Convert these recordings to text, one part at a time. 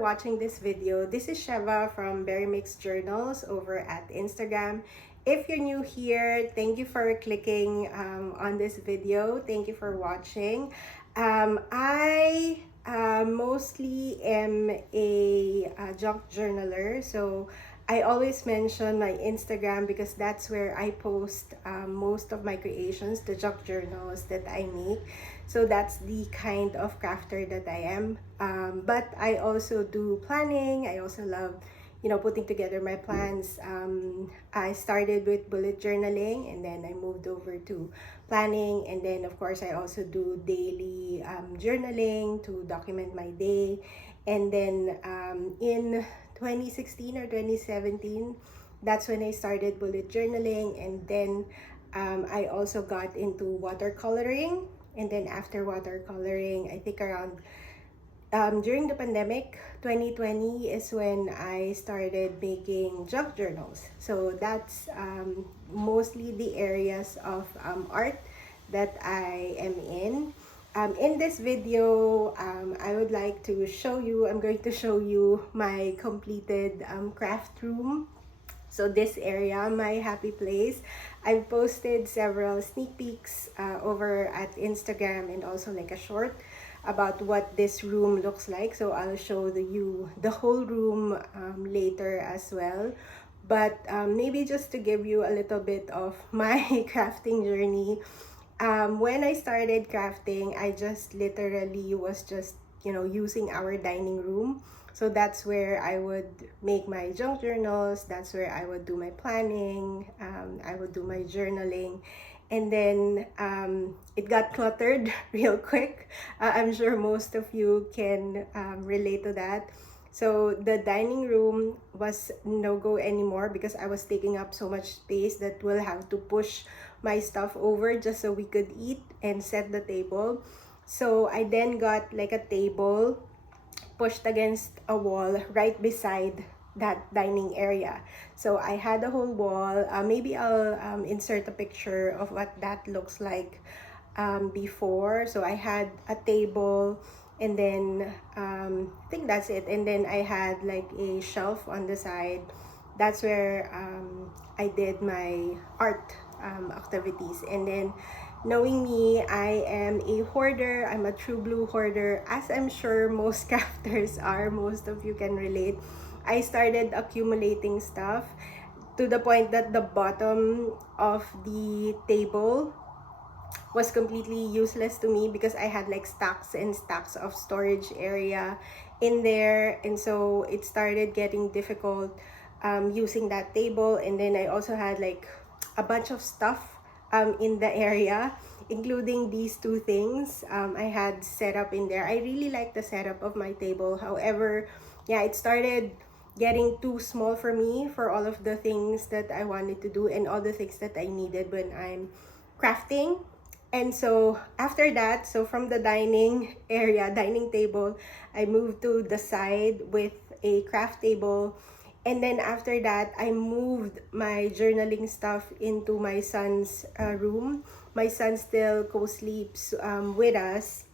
watching this video. This is Sheva from Berry Mixed Journals over at Instagram. If you're new here, thank you for clicking on this video. Thank you for watching. I mostly am a junk journaler, so I always mention my Instagram because that's where I post most of my creations, the junk journals that I make. So that's the kind of crafter that I am. But I also do planning. I also love, putting together my plans. I started with bullet journaling and then I moved over to planning. And then, of course, I also do daily journaling to document my day. And then in 2016 or 2017, that's when I started bullet journaling. And then I also got into watercoloring. And then after watercoloring, I think around during the pandemic, 2020 is when I started making junk journals. So that's mostly the areas of art that I am in. In this video, I would like to I'm going to show you my completed craft room. So this area, my happy place, I've posted several sneak peeks over at Instagram and also like a short about what this room looks like. So I'll show you the whole room later as well. But maybe just to give you a little bit of my crafting journey. When I started crafting, I just literally was just, using our dining room. So that's where I would make my junk journals. That's where I would do my planning. I would do my journaling. And then it got cluttered real quick. I'm sure most of you can relate to that. So the dining room was no-go anymore because I was taking up so much space that we'll have to push my stuff over just so we could eat and set the table. So I then got like a table pushed against a wall right beside that dining area. So I had a whole wall. Maybe I'll insert a picture of what that looks like before. So I had a table and then I think that's it. And then I had like a shelf on the side. That's where I did my art activities. And then knowing me, I am a hoarder. I'm a true blue hoarder, as I'm sure most crafters are. Most of you can relate. I started accumulating stuff to the point that the bottom of the table was completely useless to me because I had like stacks and stacks of storage area in there, and so it started getting difficult using that table. And then I also had like a bunch of stuff in the area, including these two things I had set up in there. I really like the setup of my table. However, yeah, it started getting too small for me for all of the things that I wanted to do and all the things that I needed when I'm crafting. And so after that, so from the dining area, dining table, I moved to the side with a craft table. And then after that, I moved my journaling stuff into my son's room. My son still co-sleeps with us,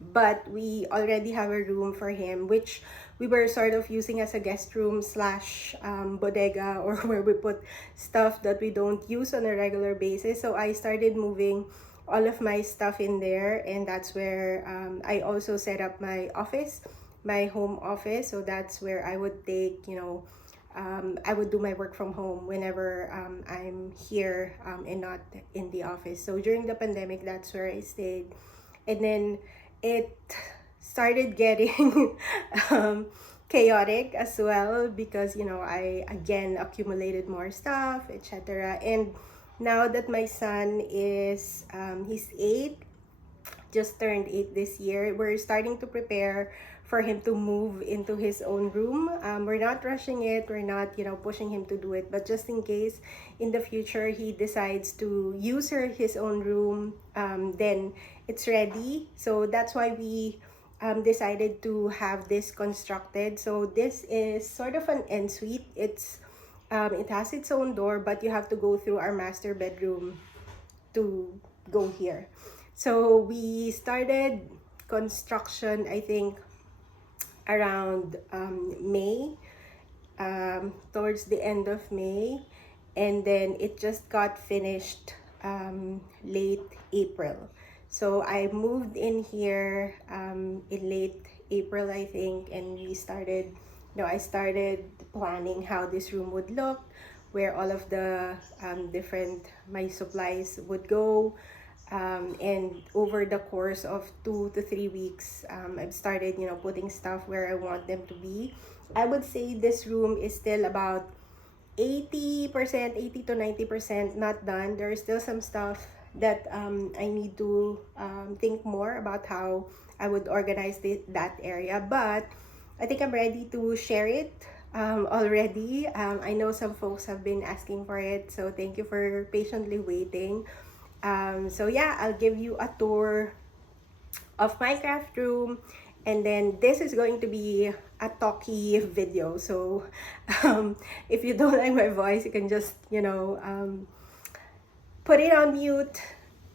but we already have a room for him, which we were sort of using as a guest room slash bodega, or where we put stuff that we don't use on a regular basis. So I started moving all of my stuff in there, and that's where I also set up my office, my home office. So that's where I would take, I would do my work from home whenever I'm here and not in the office. So during the pandemic, that's where I stayed. And then it started getting chaotic as well because, I again accumulated more stuff, etc. And now that my son is, he's 8, just turned 8 this year, we're starting to prepare for him to move into his own room. We're not rushing it, we're not, pushing him to do it, but just in case in the future he decides to use his own room, then it's ready. So that's why we decided to have this constructed. So this is sort of an ensuite. It has its own door, but you have to go through our master bedroom to go here. So we started construction, I think, around May, towards the end of May, and then it just got finished late April. So I moved in here in late April, I think, and we started, I started planning how this room would look, where all of the different my supplies would go. And over the course of 2 to 3 weeks, I've started, putting stuff where I want them to be. I would say this room is still about 80%, 80 to 90% not done. There's still some stuff that I need to think more about how I would organize that area. But I think I'm ready to share it already. I know some folks have been asking for it, so thank you for patiently waiting. So yeah, I'll give you a tour of my craft room, and then this is going to be a talky video. So if you don't like my voice, you can just put it on mute,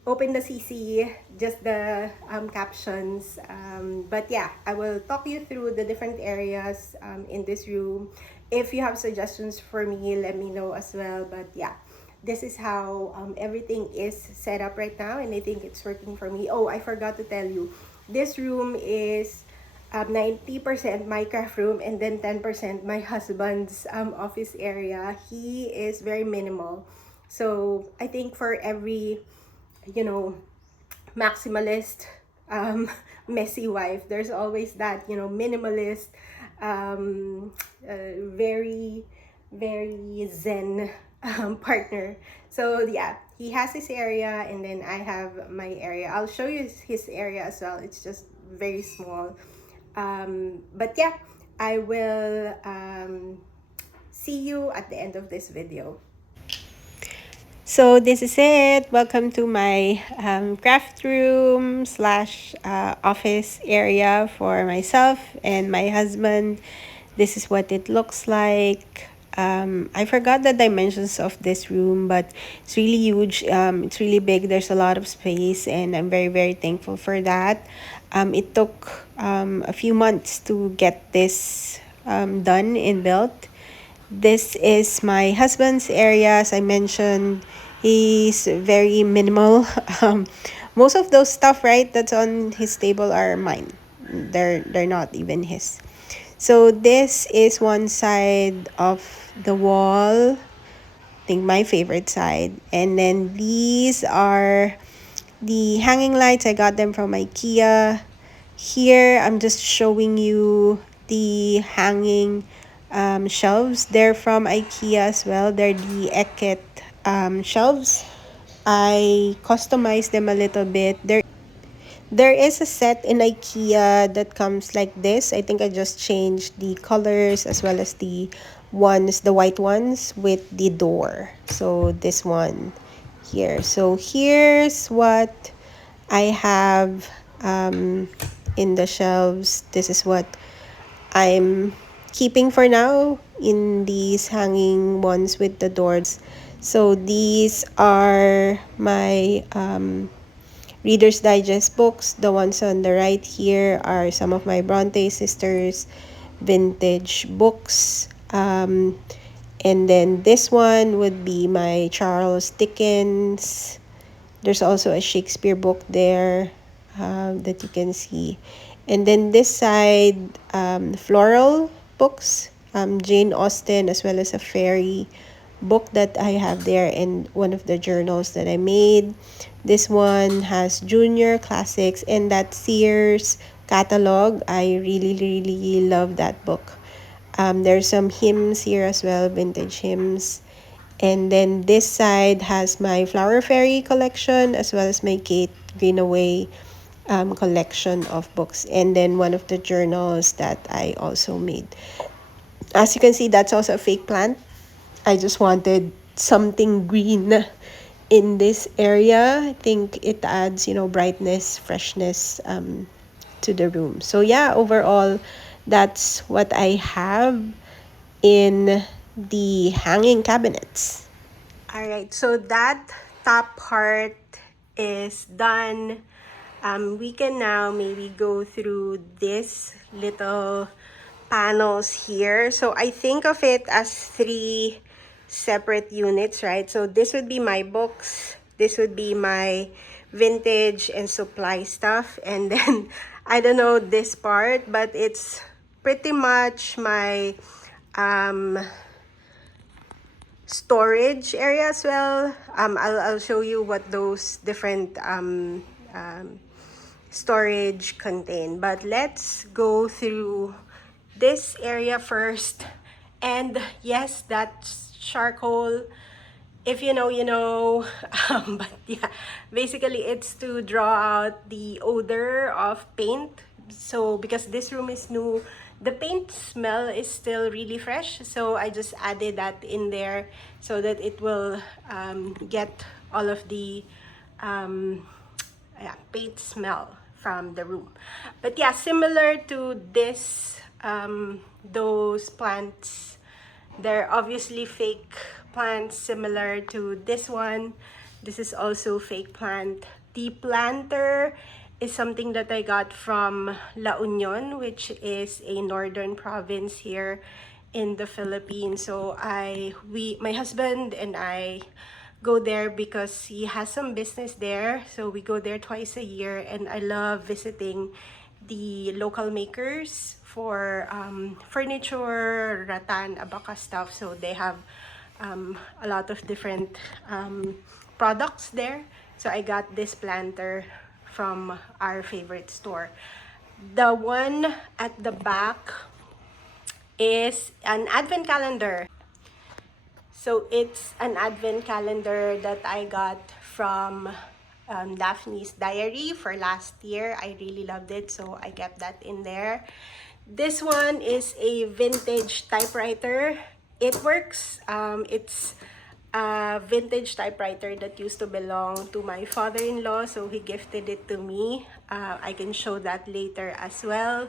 open the CC, just the captions. But yeah, I will talk you through the different areas in this room. If you have suggestions for me, let me know as well. But yeah, this is how everything is set up right now, and I think it's working for me. Oh, I forgot to tell you, this room is 90% my craft room, and then 10% my husband's office area. He is very minimal. So I think for every, maximalist, messy wife, there's always that, minimalist, very, very zen partner. So yeah, he has his area, and then I have my area. I'll show you his area as well. It's just very small. But yeah, I will see you at the end of this video. So this is it. Welcome to my craft room slash office area for myself and my husband. This is what it looks like. I forgot the dimensions of this room, but it's really huge. It's really big. There's a lot of space, and I'm very, very thankful for that. It took a few months to get this done and built. This is my husband's area. As I mentioned, he's very minimal. Um, Most of those stuff, right, that's on his table are mine. They're not even his. So this is one side of the wall. I think my favorite side. And then these are the hanging lights. I got them from IKEA. Here, I'm just showing you the hanging shelves. They're from IKEA as well. They're the Eket shelves. I customized them a little bit. There is a set in IKEA that comes like this. I think I just changed the colors as well as the white ones with the door. So this one here. So here's what I have in the shelves. This is what I'm keeping for now in these hanging ones with the doors. So these are my Reader's Digest books. The ones on the right here are some of my Bronte sisters vintage books. And then this one would be my Charles Dickens. There's also a Shakespeare book there that you can see. And then this side, floral books, Jane Austen, as well as a fairy book that I have there, and one of the journals that I made. This one has junior classics and that Sears catalog. I really, really love that book. There's some hymns here as well, vintage hymns. And then this side has my Flower Fairy collection as well as my Kate Greenaway collection of books. And then one of the journals that I also made. As you can see, that's also a fake plant. I just wanted something green in this area. I think it adds, brightness, freshness to the room. So yeah, overall, that's what I have in the hanging cabinets. All right, so that top part is done. We can now maybe go through this little panels here. So I think of it as 3 separate units, right? So this would be my books, this would be my vintage and supply stuff, and then I don't know this part, but it's pretty much my storage area as well. I'll show you what those different storage contain, but let's go through this area first. And yes, that's charcoal. If you know, you know. But yeah, basically it's to draw out the odor of paint. So because this room is new, the paint smell is still really fresh, so I just added that in there so that it will get all of the yeah, paint smell from the room. But yeah, similar to this, those plants, they're obviously fake plants, similar to this one. This is also fake plant. The planter is something that I got from La Union, which is a northern province here in the Philippines. So my husband and I go there because he has some business there. So we go there twice a year, and I love visiting the local makers for furniture, rattan, abaca stuff. So they have a lot of different products there. So I got this planter from our favorite store. The one at the back is an advent calendar. So it's an advent calendar that I got from Daphne's Diary for last year. I really loved it, so I kept that in there. This one is a vintage typewriter. It works. It's a vintage typewriter that used to belong to my father-in-law, so he gifted it to me. I can show that later as well.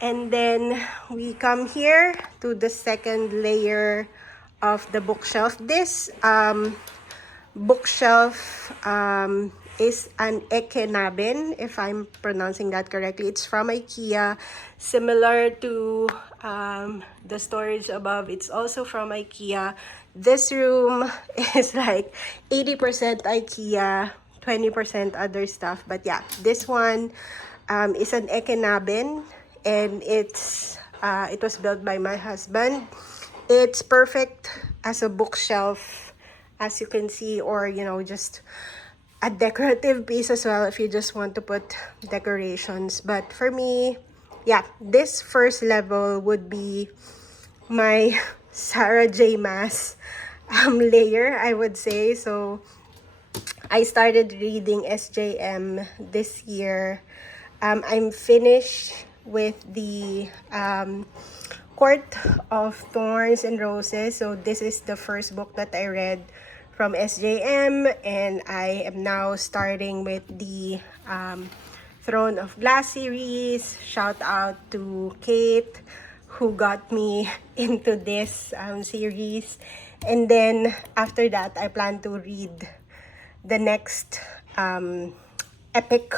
And then we come here to the second layer of the bookshelf. This bookshelf is an ekenabin, if I'm pronouncing that correctly. It's from IKEA, similar to the storage above. It's also from IKEA. This room is like 80% IKEA, 20% other stuff. But yeah, this one is an ekenabin, and it was built by my husband. It's perfect as a bookshelf, as you can see, or you know, just a decorative piece as well if you just want to put decorations. But for me, yeah, this first level would be my Sarah J Maas layer, I would say. So I started reading SJM this year. I'm finished with the Court of Thorns and Roses. So this is the first book that I read from SJM, and I am now starting with the Throne of Glass series. Shout out to Kate, who got me into this series. And then after that, I plan to read the next epic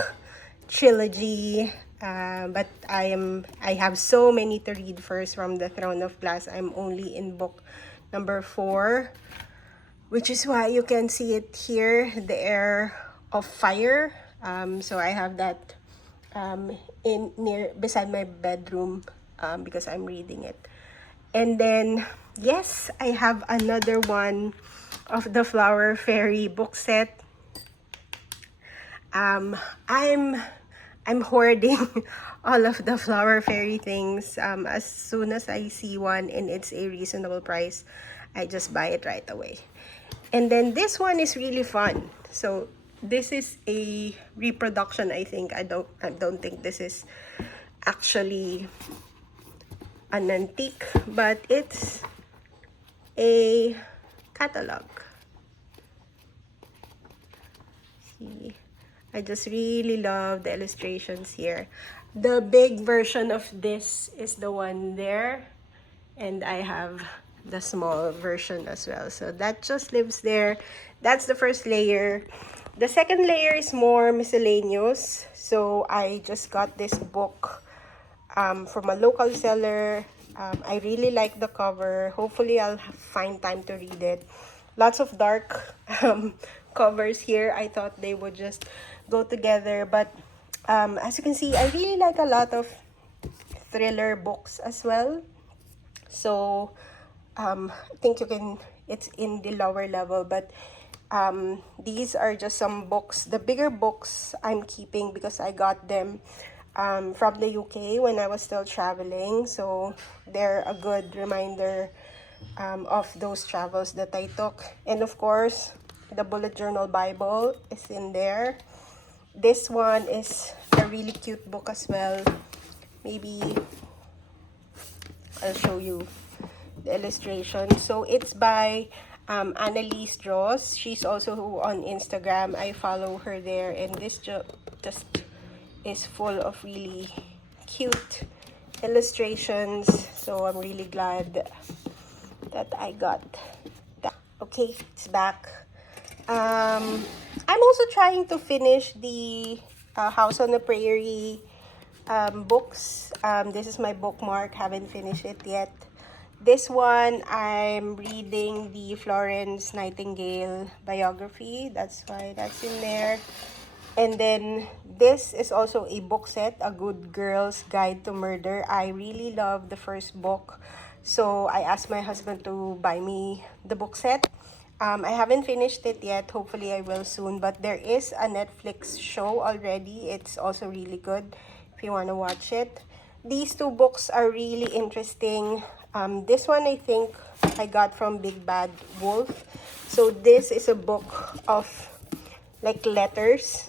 trilogy. But I have so many to read first from the Throne of Glass. I'm only in book number 4, which is why you can see it here, the Heir of Fire. So I have that beside my bedroom because I'm reading it. And then yes, I have another one of the Flower Fairy book set. I'm hoarding all of the Flower Fairy things. As soon as I see one and it's a reasonable price, I just buy it right away. And then this one is really fun. So this is a reproduction, I think. I don't think this is actually an antique, but it's a catalog. See, I just really love the illustrations here. The big version of this is the one there, and I have the small version as well. So that just lives there. That's the first layer. The second layer is more miscellaneous. So I just got this book from a local seller. I really like the cover. Hopefully I'll find time to read it. Lots of dark covers here. I thought they would just go together, but as you can see, I really like a lot of thriller books as well. So I think you can, it's in the lower level, but these are just some books. The bigger books I'm keeping because I got them from the UK when I was still traveling. So they're a good reminder of those travels that I took. And of course, the bullet journal Bible is in there. This one is a really cute book as well. Maybe I'll show you the illustration. So it's by Annalise Draws. She's also on Instagram. I follow her there, and this just is full of really cute illustrations. So I'm really glad that I got that. Okay, it's back. I'm also trying to finish the House on the Prairie books. This is my bookmark. Haven't finished it yet. This one, I'm reading the Florence Nightingale biography. That's why that's in there. And then this is also a book set, A Good Girl's Guide to Murder. I really love the first book. So I asked my husband to buy me the book set. I haven't finished it yet. Hopefully I will soon. But there is a Netflix show already. It's also really good if you want to watch it. These two books are really interesting. This one I think I got from Big Bad Wolf. So this is a book of like letters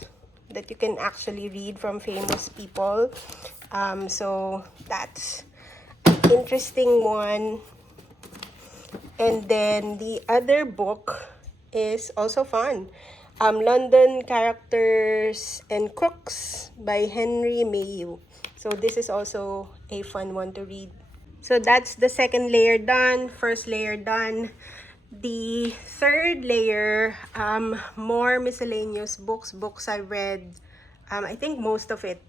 that you can actually read from famous people. So that's an interesting one. And then the other book is also fun. London Characters and Crooks by Henry Mayhew. So this is also a fun one to read. So that's the second layer done, first layer done. The third layer, more miscellaneous books I read. I think most of it,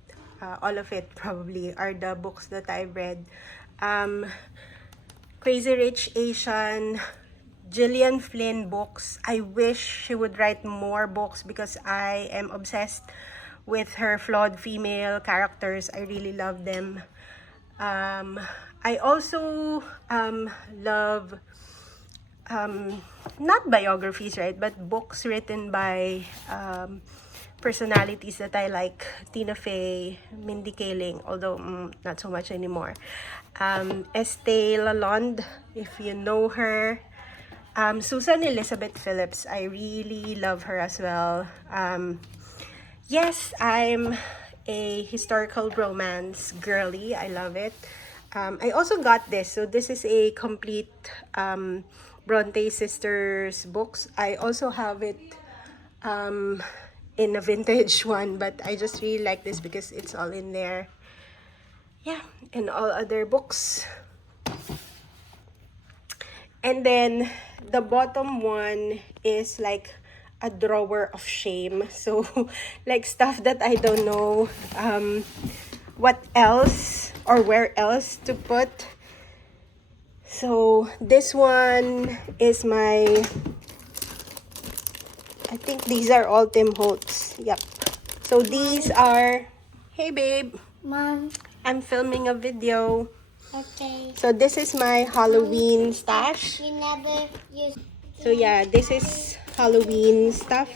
all of it probably, are the books that I read. Crazy Rich Asian, Gillian Flynn books. I wish she would write more books because I am obsessed with her flawed female characters. I really love them. I also love not biographies, right, but books written by personalities that I like. Tina Fey, Mindy Kaling, although not so much anymore. Estée Lalonde, if you know her. Susan Elizabeth Phillips, I really love her as well. Yes, I'm a historical romance girly. I love it. I also got this. So this is a complete Bronte Sisters books. I also have it in a vintage one, but I just really like this because it's all in there. Yeah, and all other books. And then the bottom one is like a drawer of shame. So like stuff that I don't know what else or where else to put. So this one is my, I think these are all Tim Holtz. Yep. So these are, hey babe. Mom. I'm filming a video. Okay. So this is my Halloween stash. You never use. So yeah, this is Halloween stuff.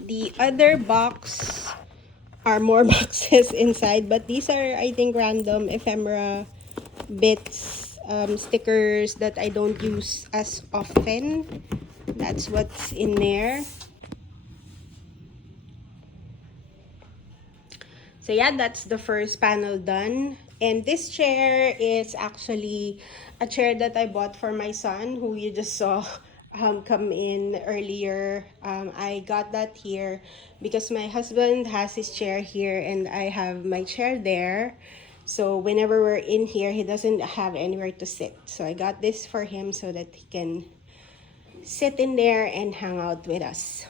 The other box are more boxes inside, but these are, I think, random ephemera bits, stickers that I don't use as often. That's what's in there. So yeah, that's the first panel done. And this chair is actually a chair that I bought for my son, who you just saw come in earlier. I got that here because my husband has his chair here and I have my chair there. So whenever we're in here, he doesn't have anywhere to sit. So I got this for him so that he can sit in there and hang out with us.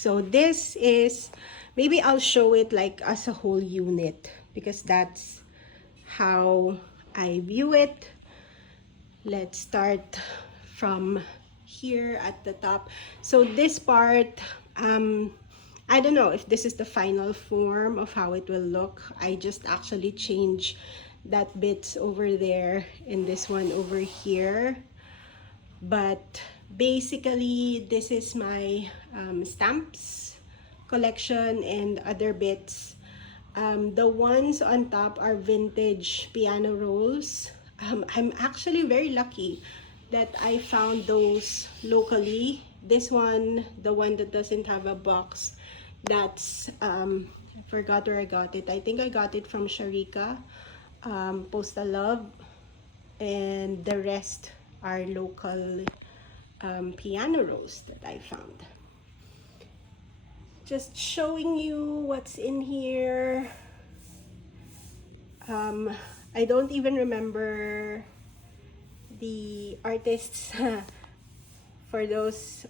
So this is, maybe I'll show it like as a whole unit because that's how I view it. Let's start from here at the top. So this part, I don't know if this is the final form of how it will look. I just actually changed that bits over there and this one over here. But basically, this is my stamps collection and other bits. The ones on top are vintage piano rolls. I'm actually very lucky that I found those locally. This one, the one that doesn't have a box, that's, I forgot where I got it. I think I got it from Sharika, Postallove, and the rest are local piano rolls that I found. Just showing you what's in here. I don't even remember the artists for those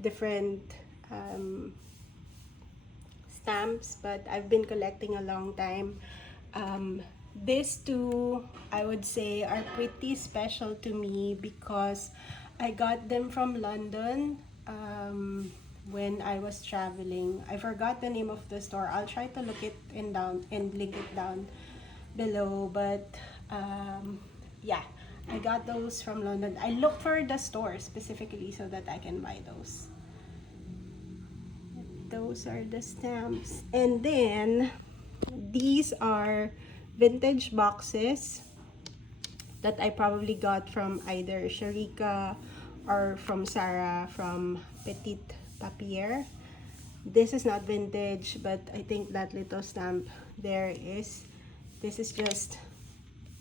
different stamps, but I've been collecting a long time. These two, I would say, are pretty special to me because I got them from London when I was traveling. I forgot the name of the store. I'll try to look it down and link it down below, but yeah, I got those from London. I looked for the store specifically so that I can buy those. Those are the stamps. And then these are vintage boxes that I probably got from either Sharika or from Sarah from Petit Papier. This is not vintage, but I think that little stamp there is. This is just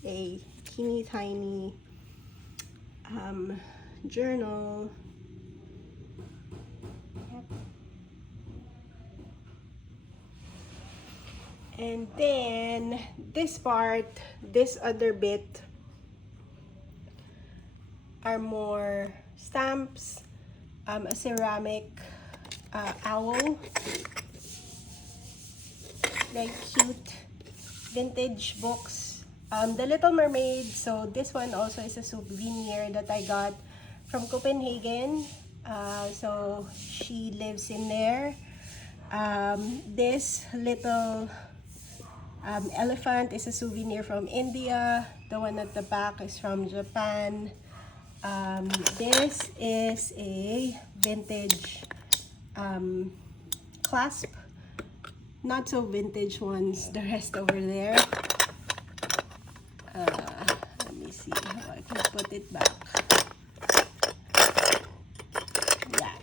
a teeny tiny journal. Yep. And then this part, this other bit, are more stamps, a ceramic owl, like cute vintage books. The Little Mermaid, so this one also is a souvenir that I got from Copenhagen. So she lives in there. This little elephant is a souvenir from India. The one at the back is from Japan. This is a vintage clasp. Not so vintage ones, the rest over there. Let me see how I can put it back. Yeah.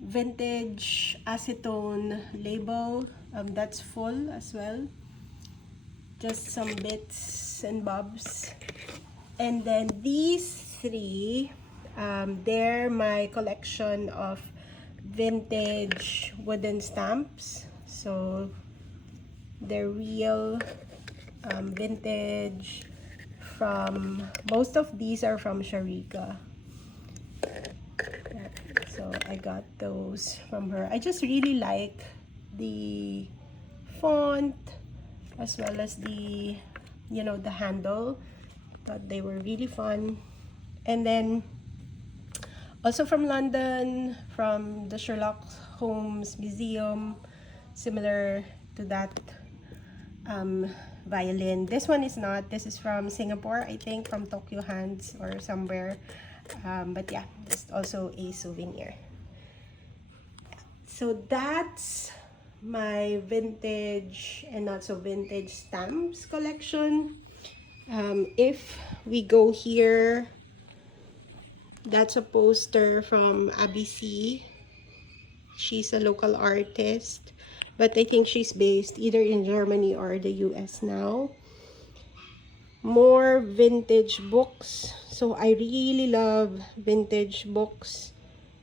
Vintage acetone label. That's full as well. Just some bits and bobs. And then these three, they're my collection of vintage wooden stamps. So they're real vintage from, most of these are from Sharika. So I got those from her. I just really like the font as well as the, you know, the handle. Thought they were really fun. And then also from London, from the Sherlock Holmes Museum, similar to that violin. This one is not. This is from Singapore, I think, from Tokyo Hands or somewhere. But yeah, it's also a souvenir. So that's my vintage and not so vintage stamps collection. If we go here, that's a poster from ABC. She's a local artist, but I think she's based either in Germany or the US now. More vintage books. So I really love vintage books.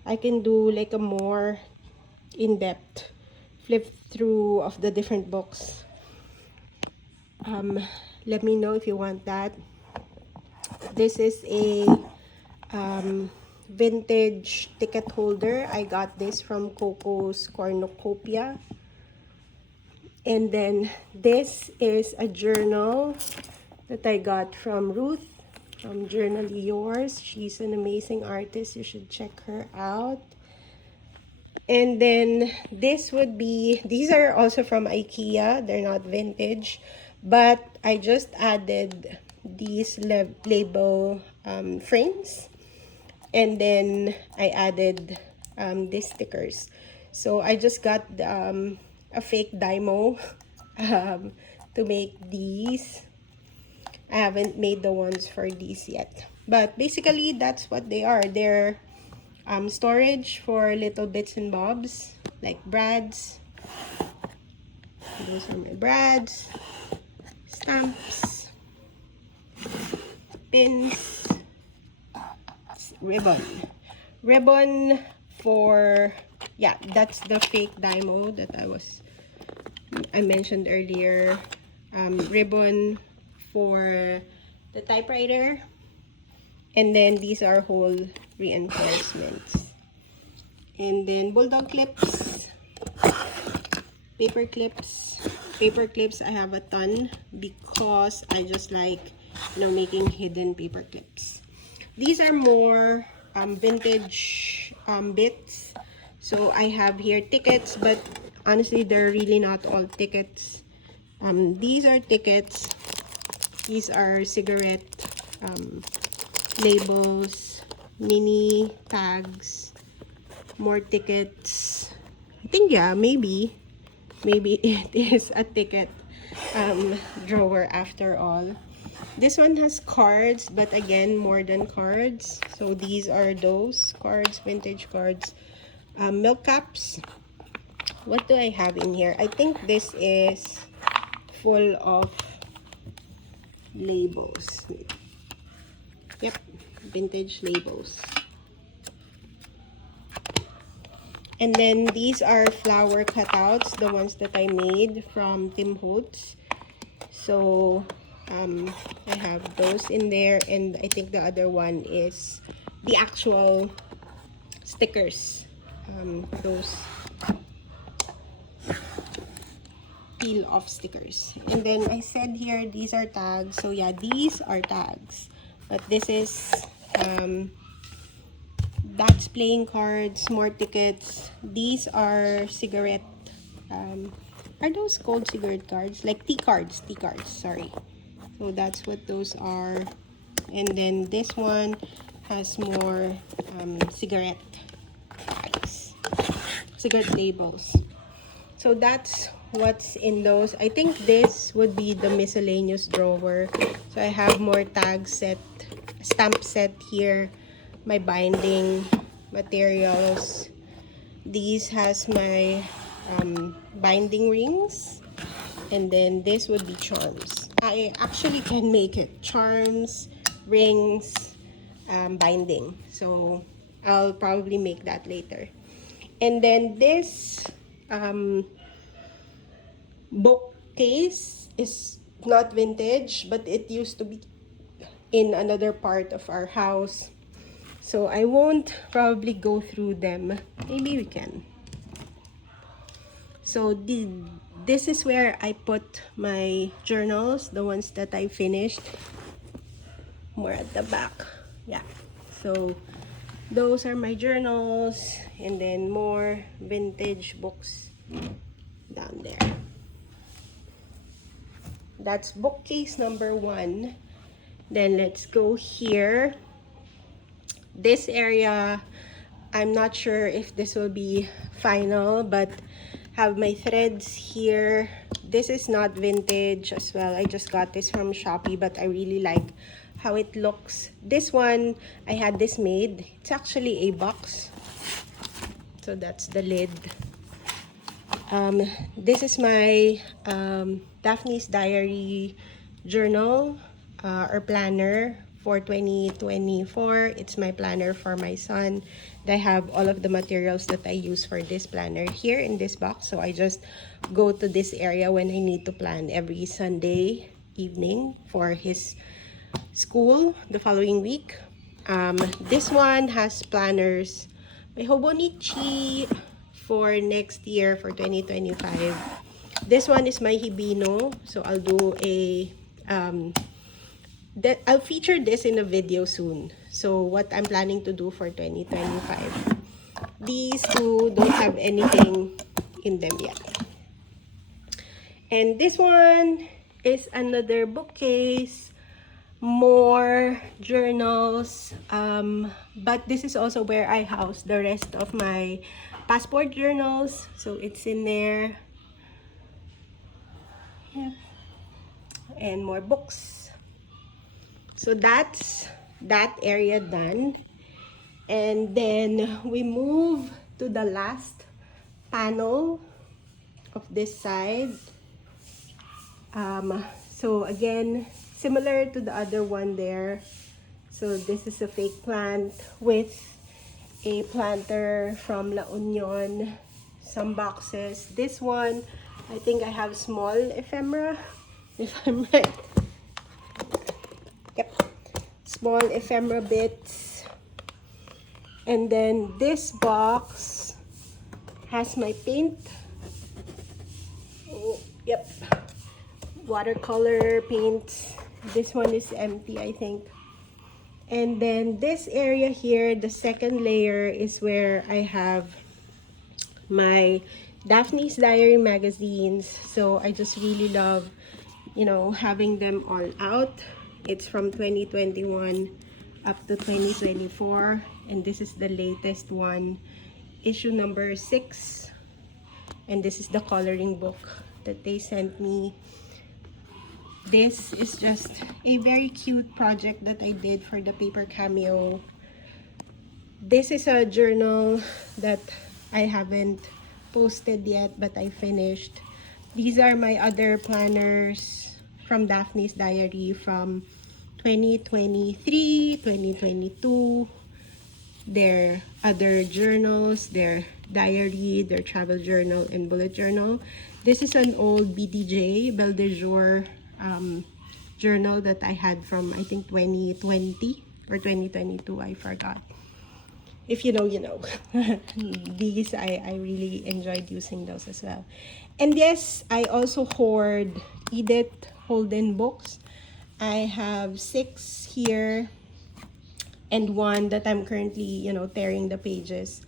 I can do like a more in-depth flip through of the different books. Let me know if you want that. This is a vintage ticket holder. I got this from Cocos.cornucopia. And then this is a journal that I got from Ruth from Journally Yours. She's an amazing artist. You should check her out. And then this would be, these are also from IKEA. They're not vintage, but I just added these label frames. And then I added these stickers. So I just got a fake Dymo to make these. I haven't made the ones for these yet. But basically, that's what they are. They're storage for little bits and bobs, like brads. Those are my brads. Stamps. Pins. Ribbon for, yeah, that's the fake Dymo that I mentioned earlier. Ribbon for the typewriter, and then these are whole reinforcements, and then bulldog clips, paper clips. I have a ton because I just like, you know, making hidden paper clips. These are more vintage bits. So I have here tickets, but honestly, they're really not all tickets. These are tickets. These are cigarette labels, mini tags, more tickets. I think, yeah, maybe it is a ticket drawer after all. This one has cards, but again, more than cards. So these are those cards, vintage cards. Milk caps. What do I have in here? I think this is full of labels. Yep, vintage labels. And then these are flower cutouts, the ones that I made from Tim Holtz. So I have those in there, and I think the other one is the actual stickers. Those peel off stickers. And then I said here, these are tags. So yeah, these are tags. But this is that's playing cards, more tickets. These are cigarette. Are those called cigarette cards? Like tea cards, sorry. So that's what those are. And then this one has more cigarette tags, cigarette labels. So that's what's in those. I think this would be the miscellaneous drawer. So I have more tag set, stamp set here, my binding materials. These has my binding rings, and then this would be charms. I actually can make it charms, rings, binding. So I'll probably make that later. And then this bookcase is not vintage, but it used to be in another part of our house. So I won't probably go through them. Maybe we can. So this is where I put my journals, the ones that I finished. More at the back. Yeah. So those are my journals, and then more vintage books down there. That's bookcase number 1. Then let's go here. This area, I'm not sure if this will be final, but have my threads here. This is not vintage as well. I just got this from Shopee, but I really like how it looks. This one, I had this made. It's actually a box. So that's the lid. This is my Daphne's Diary journal or planner for 2024. It's my planner for my son. I have all of the materials that I use for this planner here in this box. So I just go to this area when I need to plan every Sunday evening for his school the following week. This one has planners. May Hobonichi for next year for 2025. This one is my Hibino. So I'll do a I'll feature this in a video soon. So what I'm planning to do for 2025. These two don't have anything in them yet. And this one is another bookcase, more journals, but this is also where I house the rest of my passport journals. So it's in there. Yeah. And more books. So that's that area done. And then we move to the last panel of this side. So again, similar to the other one there. So this is a fake plant with a planter from La Union. Some boxes. This one, I think I have small ephemera, if I'm right. Yep. Small ephemera bits. And then this box has my paint. Oh, yep. Watercolor paints. This one is empty, I think. And then this area here, the second layer, is where I have my Daphne's Diary magazines. So I just really love, you know, having them all out. It's from 2021 up to 2024. And this is the latest one, issue number 6. And this is the coloring book that they sent me. This is just a very cute project that I did for the paper cameo. This is a journal that I haven't posted yet, but I finished. These are my other planners from Daphne's Diary from 2023, 2022. Their other journals, their diary, their travel journal, and bullet journal. This is an old BDJ, Belle de Jour, journal that I had from, I think, 2020 or 2022, I forgot. If you know, you know. These, I really enjoyed using those as well. And yes, I also hoard Edith Holden books. I have 6 here and 1 that I'm currently, you know, tearing the pages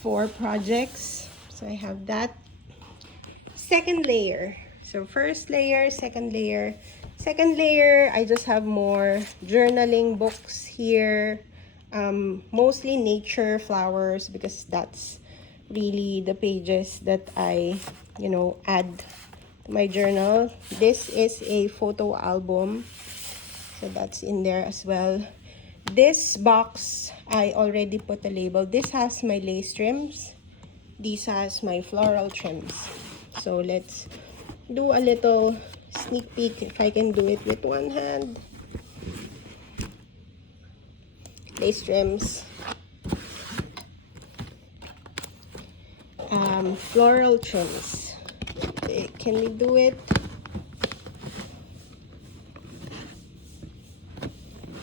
for projects. So I have that. Second layer. So first layer, second layer. Second layer, I just have more journaling books here. Mostly nature, flowers, because that's really the pages that I, you know, add to my journal. This is a photo album. So that's in there as well. This box, I already put a label. This has my lace trims. This has my floral trims. So let's do a little sneak peek if I can do it with one hand. Lace trims. Floral trims. Okay, can we do it?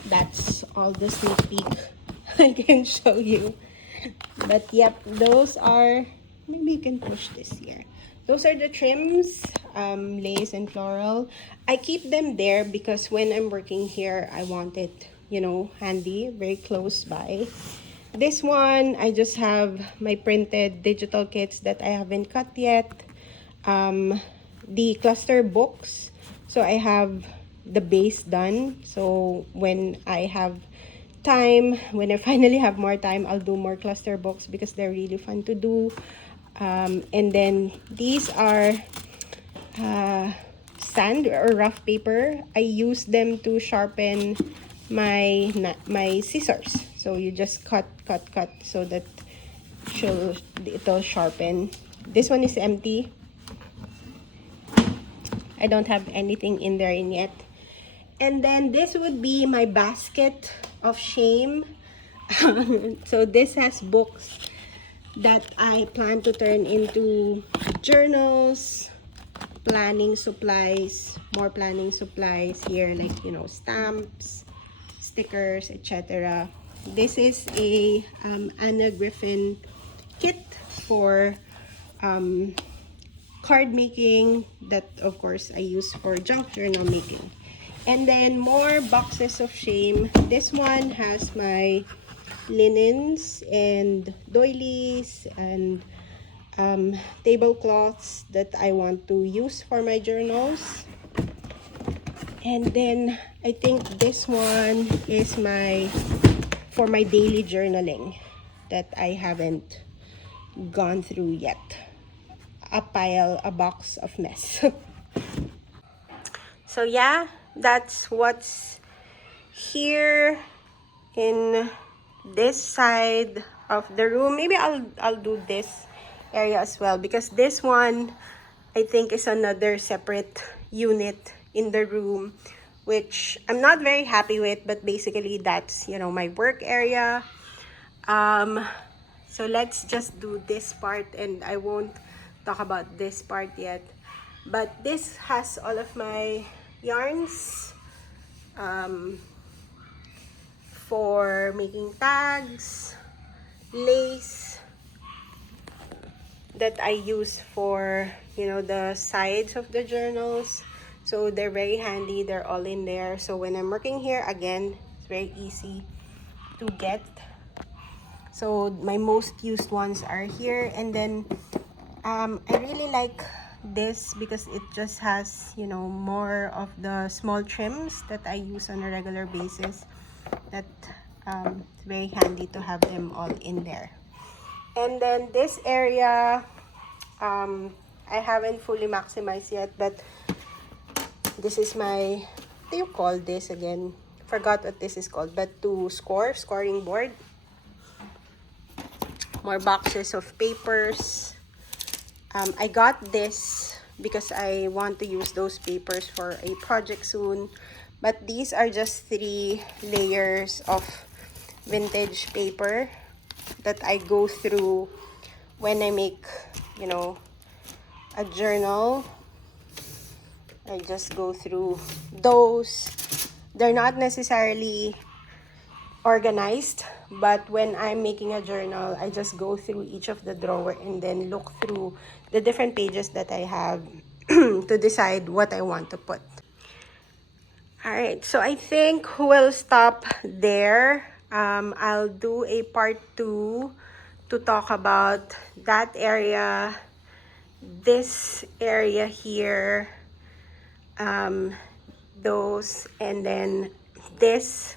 That's all the sneak peek I can show you. But yep, those are, maybe you can push this here. Those are the trims, lace and floral. I keep them there because when I'm working here, I want it, you know, handy, very close by. This one, I just have my printed digital kits that I haven't cut yet. The cluster books. So I have the base done. So when I have time, when I finally have more time, I'll do more cluster books because they're really fun to do. And then these are sand or rough paper. I use them to sharpen my scissors. So you just cut so that it'll sharpen. This one is empty. I don't have anything in there yet. And then this would be my basket of shame. So this has books that I plan to turn into journals, planning supplies, more planning supplies here, like, you know, stamps, stickers, etc. This is a Anna Griffin kit for card making that of course I use for junk journal making. And then more boxes of shame. This one has my linens and doilies and tablecloths that I want to use for my journals. And then I think this one is for my daily journaling that I haven't gone through yet. A box of mess. So yeah, that's what's here in this side of the room. Maybe I'll do this area as well, because this one I think is another separate unit in the room, which I'm not very happy with, but basically that's, you know, my work area. So let's just do this part, and I won't talk about this part yet. But this has all of my yarns for making tags, lace that I use for, you know, the sides of the journals. So they're very handy, they're all in there. So when I'm working here, again, it's very easy to get. So my most used ones are here. And then I really like this because it just has, you know, more of the small trims that I use on a regular basis. That it's very handy to have them all in there. And then this area, I haven't fully maximized yet, but this is my, what do you call this again? Forgot what this is called, but to scoring board. More boxes of papers. I got this because I want to use those papers for a project soon. But these are just 3 layers of vintage paper that I go through when I make, you know, a journal. I just go through those. They're not necessarily organized, but when I'm making a journal, I just go through each of the drawer and then look through the different pages that I have to decide what I want to put. Alright, so I think we'll stop there. I'll do a part 2 to talk about that area, this area here, those, and then this,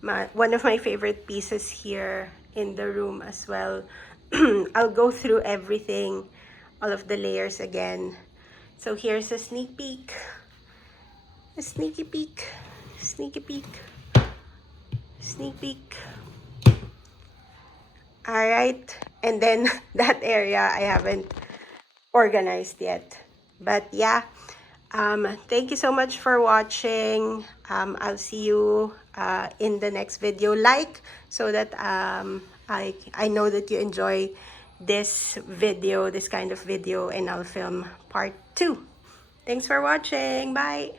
one of my favorite pieces here in the room as well. I'll go through everything, all of the layers again. So here's a sneak peek, a sneaky peek, sneaky peek, sneak peek. All right, and then that area I haven't organized yet, but yeah. Thank you so much for watching. I'll see you in the next video. Like, so that I know that you enjoy this video, this kind of video, and I'll film part 2. Thanks for watching. Bye.